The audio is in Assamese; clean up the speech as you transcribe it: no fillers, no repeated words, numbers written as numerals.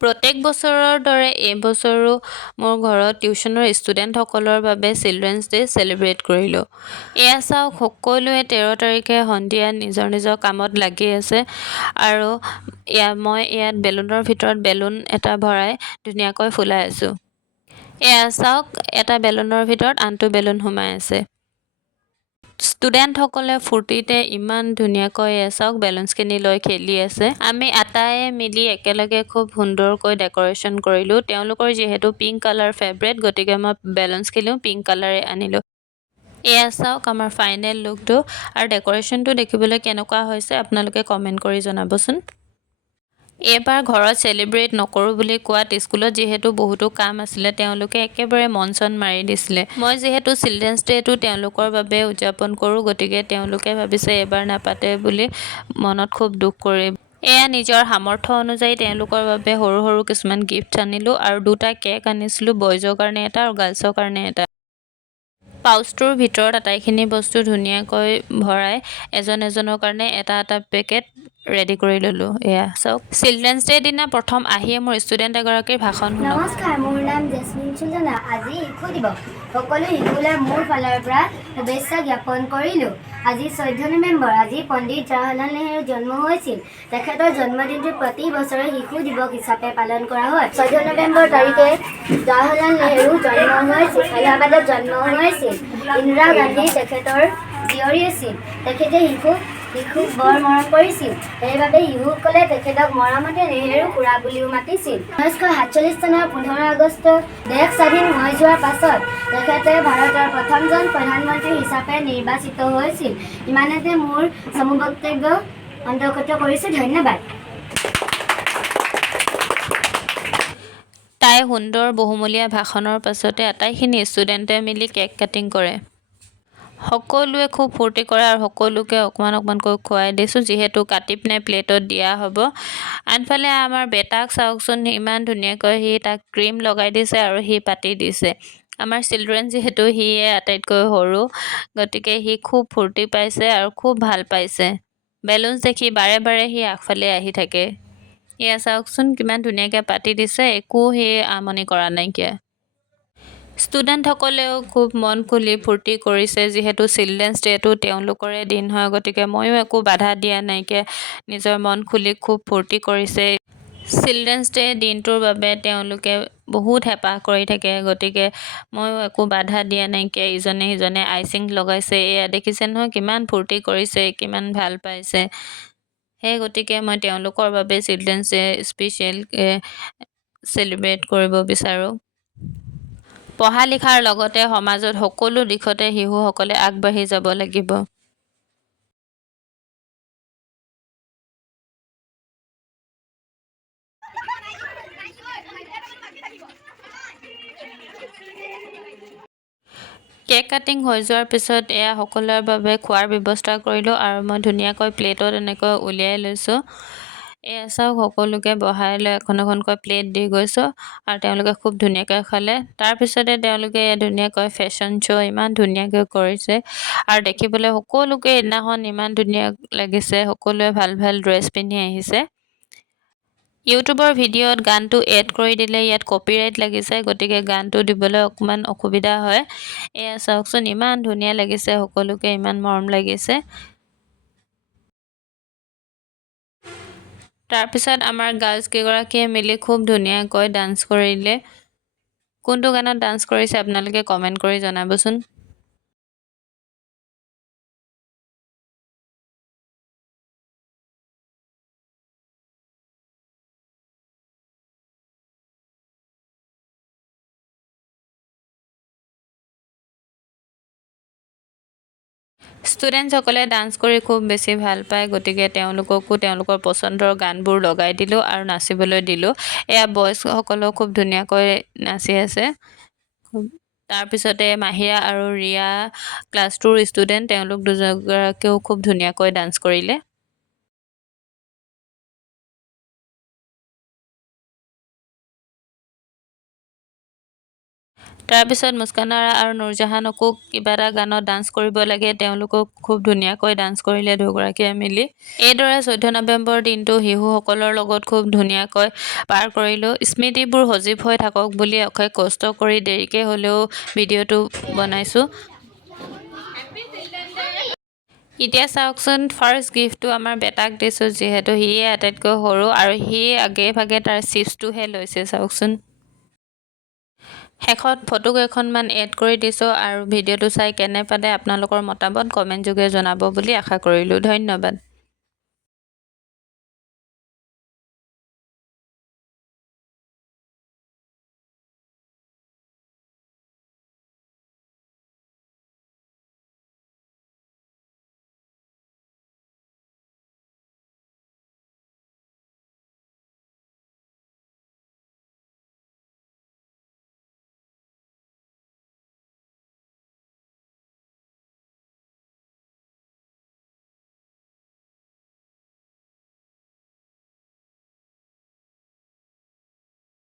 প্ৰত্যেক বছৰৰ দৰে এই বছৰো মোৰ ঘৰত টিউচনৰ ষ্টুডেণ্টসকলৰ বাবে চিলড্ৰেনছ ডে চেলিব্ৰেট কৰিলোঁ। এয়া চাওক, সকলোৱে 13 তাৰিখে সন্ধিয়া নিজৰ নিজৰ কামত লাগি আছে আৰু মই ইয়াত বেলুনৰ ভিতৰত বেলুন এটা ভৰাই ধুনীয়াকৈ ফুলাই আছোঁ। এয়া চাওক, এটা বেলুনৰ ভিতৰত আনটো বেলুন সোমাই আছে। ষ্টুডেণ্টসকলে ফূৰ্তিতে ইমান ধুনীয়াকৈ চাওক বেলুনছখিনি লৈ খেলি আছে। আমি আটাইয়ে মিলি একেলগে খুব সুন্দৰকৈ ডেক'ৰেশ্যন কৰিলোঁ। তেওঁলোকৰ যিহেতু পিংক কালাৰ ফেভৰেট, গতিকে মই বেলুনছখিনিও পিংক কালাৰে আনিলোঁ। এয়া চাওক আমাৰ ফাইনেল লুকটো, আৰু ডেক'ৰেশ্যনটো দেখিবলৈ কেনেকুৱা হৈছে আপোনালোকে কমেণ্ট কৰি জনাবচোন। এইবাৰ ঘৰত চেলিব্ৰেট নকৰোঁ বুলি কোৱাত স্কুলত যিহেতু বহুতো কাম আছিলে, তেওঁলোকে একেবাৰে মন চন মাৰি দিছিলে। মই যিহেতু চিলড্ৰেনছ ডেটো তেওঁলোকৰ বাবে উদযাপন কৰোঁ, গতিকে তেওঁলোকে ভাবিছে এইবাৰ নাপাতে বুলি মনত খুব দুখ কৰি এয়া নিজৰ সামৰ্থ্য অনুযায়ী তেওঁলোকৰ বাবে সৰু সৰু কিছুমান গিফ্ট আনিলোঁ আৰু 2টা কেক আনিছিলোঁ, বয়জৰ কাৰণে এটা আৰু গাৰ্লছৰ কাৰণে এটা। পাউচটোৰ ভিতৰত আটাইখিনি বস্তু ধুনীয়াকৈ ভৰাই এজন এজনৰ কাৰণে এটা এটা পেকেট ৰেডি কৰি ল'লোঁ। এয়া চাওক, চিলড্ৰেনছ ডে দিনা প্ৰথম আহিয়ে মোৰ ষ্টুডেণ্ট এগৰাকীৰ ভাষণ শুনক। নমস্কাৰ, মোৰ নাম জেছমিন চুলনা। আজি শিশু দিৱস। সকলো শিশুলৈ মোৰ ফালৰ পৰা শুভেচ্ছা জ্ঞাপন কৰিলোঁ। আজি 14 নৱেম্বৰ। আজি পণ্ডিত জৱাহৰলাল নেহৰুৰ জন্ম হৈছিল। তেখেতৰ জন্মদিনটো প্ৰতি বছৰে শিশু দিৱস হিচাপে পালন কৰা হয়। 14 নৱেম্বৰ তাৰিখে জৱাহৰলাল নেহৰুৰ জন্ম হৈছিল। এলাহাবাদত জন্ম হৈছিল। ইন্দিৰা গান্ধী তেখেতৰ জীয়ৰী আছিল। তেখেতে শিশুক বৰ মৰম কৰিছিল। সেইবাবে শিশুসকলে তেখেতক মৰমতে নেহেৰু খুৰা বুলিও মাতিছিল। 1947 চনৰ 15 আগষ্ট দেশ স্বাধীন হৈ যোৱাৰ পাছত তেখেতে ভাৰতৰ প্ৰথমজন প্ৰধানমন্ত্ৰী হিচাপে নিৰ্বাচিত হৈছিল। ইমানতে মোৰ চমু বক্তব্য অন্তৰ্গত কৰিছোঁ। ধন্যবাদ। তাই সুন্দৰ বহুমূলীয়া ভাষণৰ পাছতে আটাইখিনি ষ্টুডেণ্টে মিলি কেক কাটিং কৰে। সকলোৱে খুব ফূৰ্তি কৰে আৰু সকলোকে অকণমান অকণমানকৈ খুৱাই দিছোঁ, যিহেতু কাটি পিনে প্লেটত দিয়া হ'ব। আনফালে আমাৰ বেটাক চাওকচোন, ইমান ধুনীয়াকৈ সি তাক ক্ৰীম লগাই দিছে আৰু সি পাতি দিছে। আমাৰ চিলড্ৰেন যিহেতু সিয়ে আটাইতকৈ সৰু, গতিকে সি খুব ফূৰ্তি পাইছে আৰু খুব ভাল পাইছে। বেলুনছ দেখি বাৰে বাৰে সি আগফালে আহি থাকে। এয়া চাওকচোন কিমান ধুনীয়াকৈ পাতি দিছে, একো সি আমনি কৰা নাইকিয়া। ষ্টুডেণ্টসকলেও খুব মন খুলি ফূৰ্তি কৰিছে, যিহেতু চিলড্ৰেনছ ডেটো তেওঁলোকৰে দিন হয়, গতিকে ময়ো একো বাধা দিয়া নাইকিয়া নিজৰ মন খুলি খুব ফূৰ্তি কৰিছে। চিলড্ৰেনছ ডে দিনটোৰ বাবে তেওঁলোকে বহুত হেঁপাহ কৰি থাকে, গতিকে ময়ো একো বাধা দিয়া নাইকিয়া। ইজনে সিজনে আইচিং লগাইছে, এয়া দেখিছে নহয় কিমান ফূৰ্তি কৰিছে, কিমান ভাল পাইছে। সেই গতিকে মই তেওঁলোকৰ বাবে চিলড্ৰেনছ ডে স্পেচিয়েল চেলিব্ৰেট কৰিব বিচাৰোঁ। পঢ়া লিখাৰ লগতে সমাজত সকলো দিশতে শিশুসকলে আগবাঢ়ি যাব লাগিব। কেক কাটিং হৈ যোৱাৰ পিছত এয়া সকলোৰে বাবে খোৱাৰ ব্যৱস্থা কৰিলোঁ আৰু মই ধুনীয়াকৈ প্লেটত এনেকৈ উলিয়াই লৈছোঁ। এয়া চাওক, সকলোকে বহাই লৈ এখন এখনকৈ প্লেট দি গৈছোঁ আৰু তেওঁলোকে খুব ধুনীয়াকৈ খালে। তাৰপিছতে তেওঁলোকে ধুনীয়াকৈ ফেশ্বন শ্ব' ইমান ধুনীয়াকৈ কৰিছে আৰু দেখিবলৈ সকলোকে সেইদিনাখন ইমান ধুনীয়া লাগিছে। সকলোৱে ভাল ভাল ড্ৰেছ পিন্ধি আহিছে। ইউটিউবৰ ভিডিঅ'ত গানটো এড কৰি দিলে ইয়াত কপিৰাইট লাগি যায়, গতিকে গানটো দিবলৈ অকণমান অসুবিধা হয়। এয়া চাওকচোন ইমান ধুনীয়া লাগিছে, সকলোকে ইমান মৰম লাগিছে। তাৰপিছত আমাৰ গাৰ্লছ কেইগৰাকীয়ে মিলি খুব ধুনীয়াকৈ ডান্স কৰিলে। কোনটো গানত ডান্স কৰিছে আপোনালোকে কমেণ্ট কৰি জনাবচোন। ষ্টুডেণ্টসকলে ডান্স কৰি খুব বেছি ভাল পায়, গতিকে তেওঁলোককো তেওঁলোকৰ পচন্দৰ গানবোৰ লগাই দিলোঁ আৰু নাচিবলৈ দিলোঁ। এয়া বয়জসকলেও খুব ধুনীয়াকৈ নাচি আছে। তাৰপিছতে মাহিৰা আৰু ৰিয়া ক্লাছ 2ৰ ষ্টুডেণ্ট, তেওঁলোক দুগৰাকীয়েও খুব ধুনীয়াকৈ ডান্স কৰিলে। তাৰপিছত মুস্কানাৰা আৰু নুৰজাহানকো কিবা এটা গানত ডান্স কৰিব লাগে, তেওঁলোকক খুব ধুনীয়াকৈ ডান্স কৰিলে দুয়োগৰাকীয়ে মিলি। এইদৰে 14 নৱেম্বৰ দিনটো শিশুসকলৰ লগত খুব ধুনীয়াকৈ পাৰ কৰিলোঁ। স্মৃতিবোৰ সজীৱ হৈ থাকক বুলি অশেষ কষ্ট কৰি দেৰিকৈ হ'লেও ভিডিঅ'টো বনাইছোঁ। এতিয়া চাওকচোন, ফাৰ্ষ্ট গিফ্টটো আমাৰ বেটাক দিছোঁ, যিহেতু সিয়ে আটাইতকৈ সৰু আৰু সি আগে ভাগে তাৰ চিপছটোহে লৈছে, চাওকচোন। শেষত ফটো কেইখনমান এড কৰি দিছোঁ আৰু ভিডিঅ'টো চাই কেনে পালে আপোনালোকৰ মতামত কমেণ্ট যোগে জনাব বুলি আশা কৰিলোঁ। ধন্যবাদ।